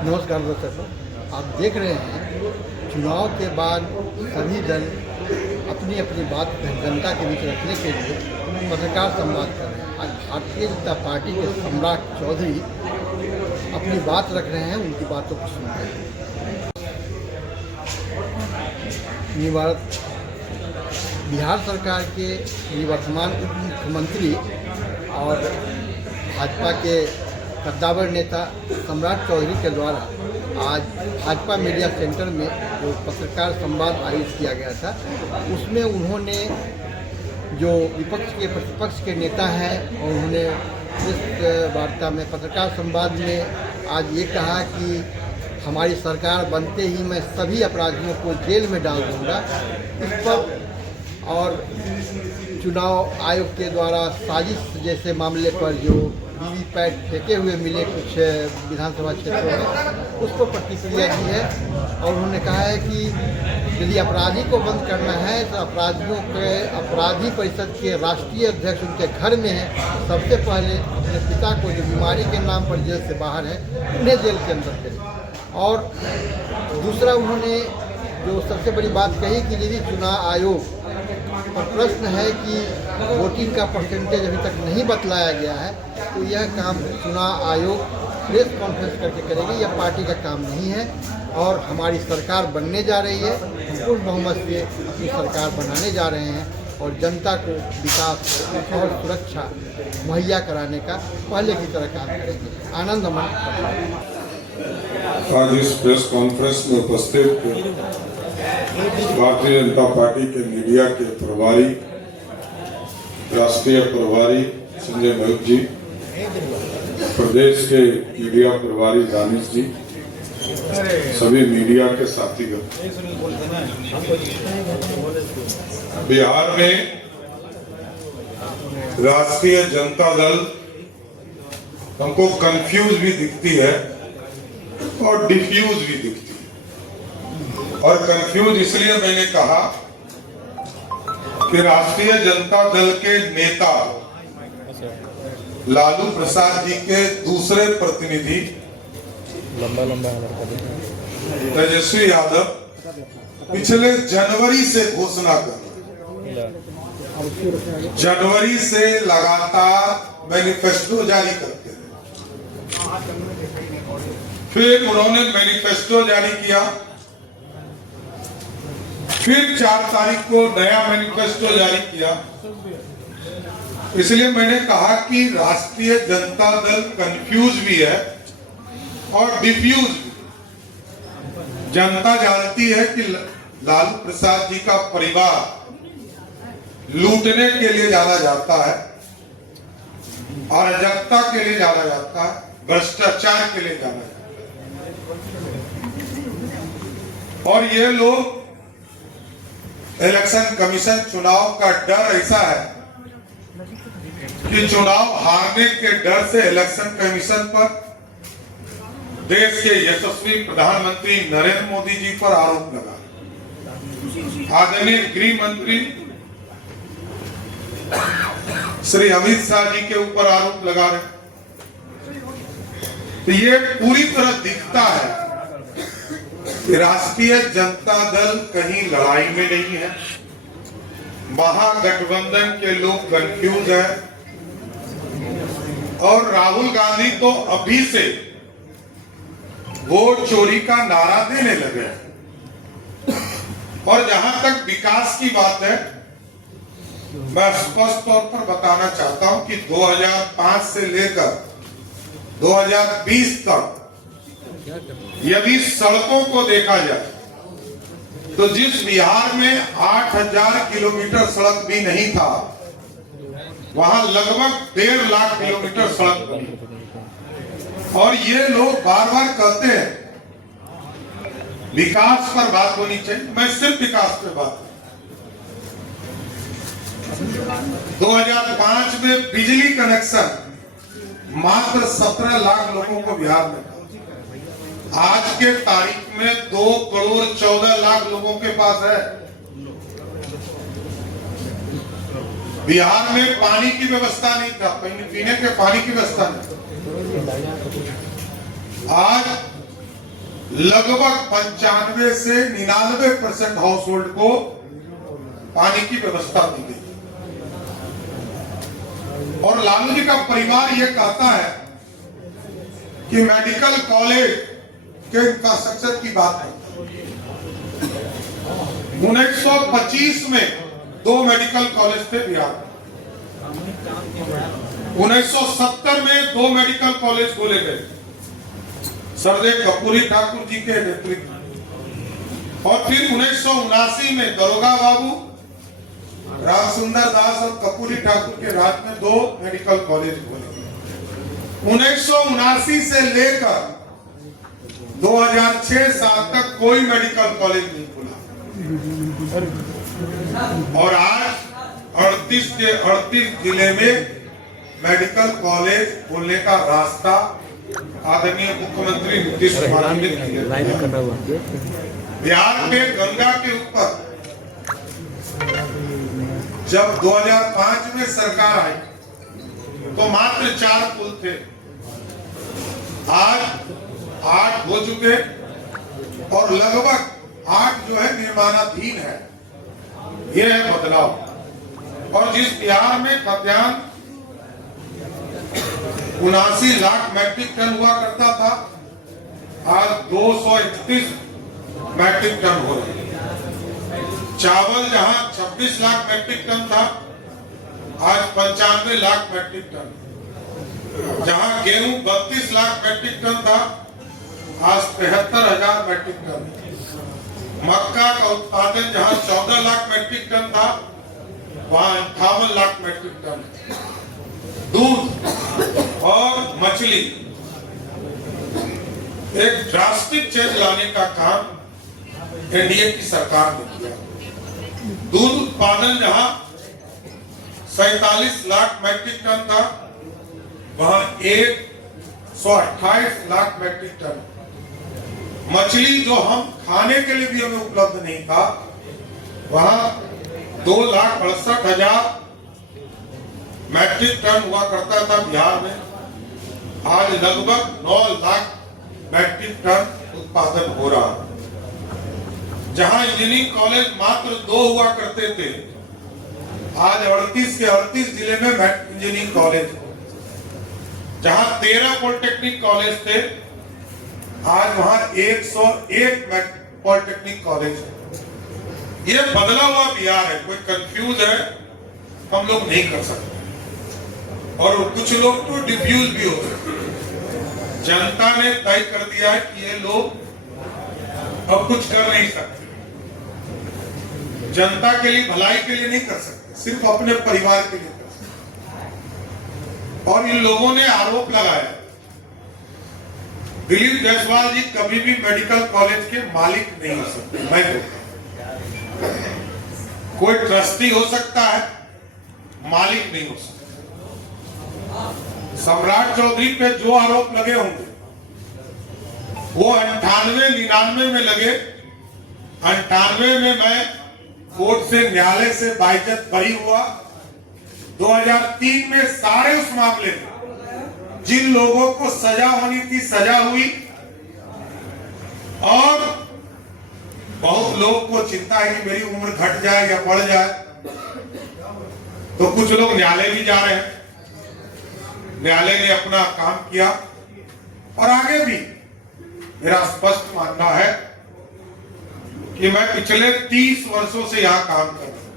नमस्कार दर्शकों, आप देख रहे हैं चुनाव के बाद सभी दल अपनी अपनी बात जनता के बीच रखने के लिए पत्रकार संवाद कर रहे हैं। आज भारतीय जनता पार्टी के सम्राट चौधरी अपनी बात रख रहे हैं, उनकी बातों को सुन रहे हैं। बिहार सरकार के निवर्तमान उप मुख्यमंत्री और भाजपा के कद्दावर नेता सम्राट चौधरी के द्वारा आज भाजपा मीडिया सेंटर में जो पत्रकार संवाद आयोजित किया गया था, उसमें उन्होंने जो विपक्ष के प्रतिपक्ष के नेता हैं और उन्होंने इस वार्ता में पत्रकार संवाद में आज ये कहा कि हमारी सरकार बनते ही मैं सभी अपराधियों को जेल में डाल दूँगा। इस पर और चुनाव आयोग के द्वारा साजिश जैसे मामले पर जो वीवीपैट फेंके हुए मिले कुछ विधानसभा क्षेत्रों में, उस पर प्रतिक्रिया दी है और उन्होंने कहा है कि यदि अपराधी को बंद करना है तो अपराधियों के अपराधी परिषद के राष्ट्रीय अध्यक्ष उनके घर में है, सबसे पहले अपने पिता को जो बीमारी के नाम पर जेल से बाहर है उन्हें जेल के अंदर करें। और दूसरा उन्होंने जो सबसे बड़ी बात कही कि यदि चुनाव आयोग पर प्रश्न है कि वोटिंग का परसेंटेज अभी तक नहीं बतलाया गया है, तो यह काम चुनाव आयोग प्रेस कॉन्फ्रेंस करके करेगी, यह पार्टी का काम नहीं है। और हमारी सरकार बनने जा रही है, हम पूर्ण बहुमत से अपनी सरकार बनाने जा रहे हैं और जनता को विकास और सुरक्षा मुहैया कराने का पहले की तरह काम करेंगे। आनंद अमन। आज इस प्रेस कॉन्फ्रेंस में उपस्थित भारतीय जनता पार्टी के मीडिया के प्रभारी, राष्ट्रीय प्रभारी संजय महूत जी, प्रदेश के मीडिया प्रभारी दानिश जी, सभी मीडिया के साथीगण, बिहार में राष्ट्रीय जनता दल हमको कंफ्यूज भी दिखती है और डिफ्यूज भी दिखती है। और कंफ्यूज इसलिए मैंने कहा कि राष्ट्रीय जनता दल के नेता लालू प्रसाद जी के दूसरे प्रतिनिधि तेजस्वी यादव पिछले जनवरी से घोषणा कर, जनवरी से लगातार मैनिफेस्टो जारी करते हैं। फिर उन्होंने मैनिफेस्टो जारी किया, फिर 4 तारीख को नया मैनिफेस्टो जारी किया। इसलिए मैंने कहा कि राष्ट्रीय जनता दल कंफ्यूज भी है और डिफ्यूज भी। जनता जानती है कि लालू प्रसाद जी का परिवार लूटने के लिए जाना जाता है, अराजकता के लिए जाना जाता है, भ्रष्टाचार के लिए जाना जाता है। और ये लोग इलेक्शन कमीशन, चुनाव का डर ऐसा है कि चुनाव हारने के डर से इलेक्शन कमीशन पर, देश के यशस्वी प्रधानमंत्री नरेंद्र मोदी जी पर आरोप लगा, आदरणीय गृह मंत्री श्री अमित शाह जी के ऊपर आरोप लगा रहे। तो ये पूरी तरह दिखता है कि राष्ट्रीय जनता दल कहीं लड़ाई में नहीं है, महागठबंधन के लोग कंफ्यूज है और राहुल गांधी तो अभी से वोट चोरी का नारा देने लगे। और जहां तक विकास की बात है, मैं स्पष्ट तौर पर बताना चाहता हूं कि 2005 से लेकर 2020 तक यदि सड़कों को देखा जाए तो जिस बिहार में 8000 किलोमीटर सड़क भी नहीं था, वहां लगभग 1.5 लाख किलोमीटर सड़क बनी। और ये लोग बार बार कहते हैं विकास पर बात होनी चाहिए, मैं सिर्फ विकास पे बात। 2005 में बिजली कनेक्शन मात्र 17 लाख लोगों को बिहार में, आज के तारीख में 2 करोड़ 14 लाख लोगों के पास है। बिहार में पानी की व्यवस्था नहीं था, पीने के पानी की व्यवस्था नहीं। आज लगभग 95 से 99% हाउस होल्ड को पानी की व्यवस्था दी गई। और लालू जी का परिवार यह कहता है कि मेडिकल कॉलेज के इंफ्रास्ट्रक्चर की बात है। 1925 में 2 मेडिकल कॉलेज थे बिहार में। 1970 में 2 मेडिकल कॉलेज खोले गए सरदेव कर्पूरी ठाकुर जी के नेतृत्व में। और फिर 1979 में दरोगा बाबू, रामसुंदर दास और कर्पूरी ठाकुर के राज में 2 मेडिकल कॉलेज खोले गए। 1979 से लेकर 2006-7 तक कोई मेडिकल कॉलेज नहीं खुला। और आज 38 के 38 जिले में मेडिकल कॉलेज खोलने का रास्ता आदरणीय मुख्यमंत्री नीतीश कुमार ने किया। बिहार में गंगा के ऊपर जब 2005 में सरकार आई तो मात्र 4 पुल थे, आज 8 हो चुके और लगभग 8 जो है निर्माणाधीन है। यह है बदलाव। और जिस बिहार में खाद्यान्न 79 लाख मैट्रिक टन हुआ करता था, आज 231 मैट्रिक टन हो रही है। चावल जहां 26 लाख मैट्रिक टन था, आज 95 लाख मैट्रिक टन। जहां गेहूं 32 लाख मैट्रिक टन था, आज 73,000 मैट्रिक टन। मक्का का उत्पादन जहां 14 लाख मैट्रिक टन था, वहां 58 लाख मैट्रिक टन। दूध और मछली एक ड्रास्टिक चेंज लाने का काम एनडीए की सरकार ने किया। दूध उत्पादन जहां 47 लाख मैट्रिक टन था, वहां 128 लाख मैट्रिक टन। मछली जो हम खाने के लिए भी हमें उपलब्ध नहीं था, वहां 2,68,000 मैट्रिक टन हुआ करता था बिहार में, आज लगभग 9 लाख मैट्रिक टन उत्पादन हो रहा है। जहां इंजीनियरिंग कॉलेज मात्र 2 हुआ करते थे, आज 38 के 38 जिले में इंजीनियरिंग कॉलेज। जहां 13 पॉलिटेक्निक कॉलेज थे, आज वहां 101 पॉलिटेक्निक कॉलेज है। ये बदला हुआ बिहार है। कोई कंफ्यूज है हम लोग नहीं कर सकते, और कुछ लोग तो डिफ्यूज भी हो रहे। जनता ने तय कर दिया है कि ये लोग अब कुछ कर नहीं सकते, जनता के लिए भलाई के लिए नहीं कर सकते, सिर्फ अपने परिवार के लिए कर सकते। और इन लोगों ने आरोप लगाया दिलीप जायसवाल जी कभी भी मेडिकल कॉलेज के मालिक नहीं हो सकते। मैं कोई ट्रस्टी हो सकता है, मालिक नहीं हो सकता। सम्राट चौधरी पे जो आरोप लगे होंगे वो 98-99 में लगे। 98 में मैं कोर्ट से, न्यायालय से बाइज्जत बरी हुआ। 2003 में सारे उस मामले में जिन लोगों को सजा होनी थी सजा हुई, और बहुत लोग को चिंता है कि मेरी उम्र घट जाए या बढ़ जाए, तो कुछ लोग न्यायालय भी जा रहे हैं। न्यायालय ने अपना काम किया, और आगे भी मेरा स्पष्ट मानना है कि मैं पिछले 30 वर्षों से यहां काम कर रहा हूं।